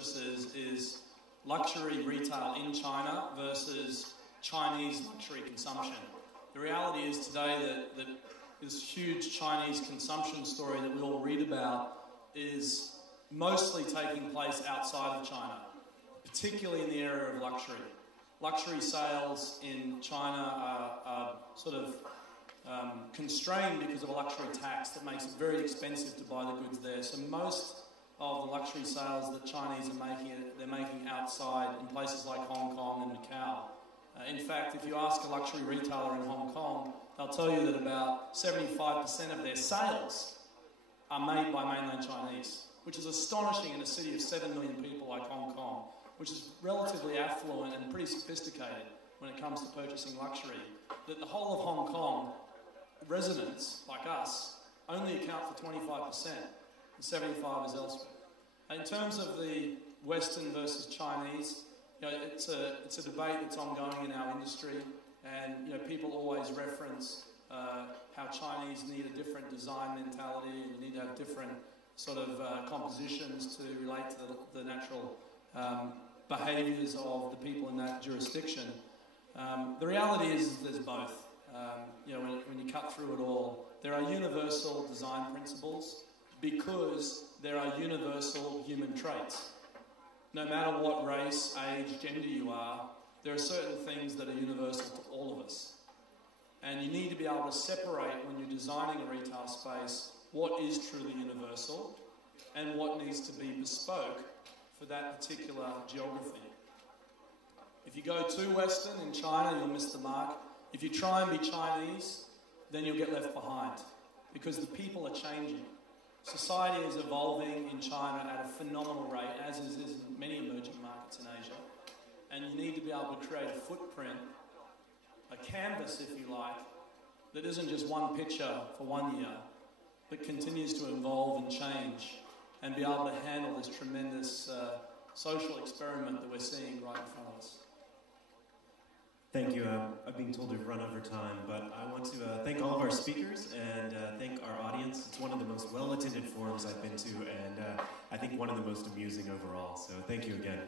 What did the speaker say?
purchases is luxury retail in China versus Chinese luxury consumption. The reality is today that this huge Chinese consumption story that we all read about is mostly taking place outside of China, particularly in the area of luxury. Luxury sales in China are sort of constrained because of a luxury tax that makes it very expensive to buy the goods there. So most of the luxury sales that Chinese are making, they're making outside in places like Hong Kong and Macau. In fact, if you ask a luxury retailer in Hong Kong, they'll tell you that about 75% of their sales are made by mainland Chinese, which is astonishing in a city of 7 million people like Hong Kong, which is relatively affluent and pretty sophisticated when it comes to purchasing luxury. That the whole of Hong Kong residents, like us, only account for 25%, and 75% is elsewhere. In terms of the Western versus Chinese, it's a debate that's ongoing in our industry, and people always reference how Chinese need a different design mentality, and you need to have different sort of compositions to relate to the natural behaviours of the people in that jurisdiction. The reality is there's both. When you cut through it all, there are universal design principles because there are universal human traits. No matter what race, age, gender you are, there are certain things that are universal to all of us. And you need to be able to separate when you're designing a retail space what is truly universal and what needs to be bespoke for that particular geography. If you go too Western in China, you'll miss the mark. If you try and be Chinese, then you'll get left behind because the people are changing. Society is evolving in China at a phenomenal rate, as is in many emerging markets in Asia. And you need to be able to create a footprint, a canvas, if you like, that isn't just one picture for 1 year, but continues to evolve and change and be able to handle this tremendous social experiment that we're seeing right in front of us. Thank you. I'm being told we've run over time, but I want to thank all of our speakers and thank our audience. It's one of the most well-attended forums I've been to, and I think one of the most amusing overall. So thank you again.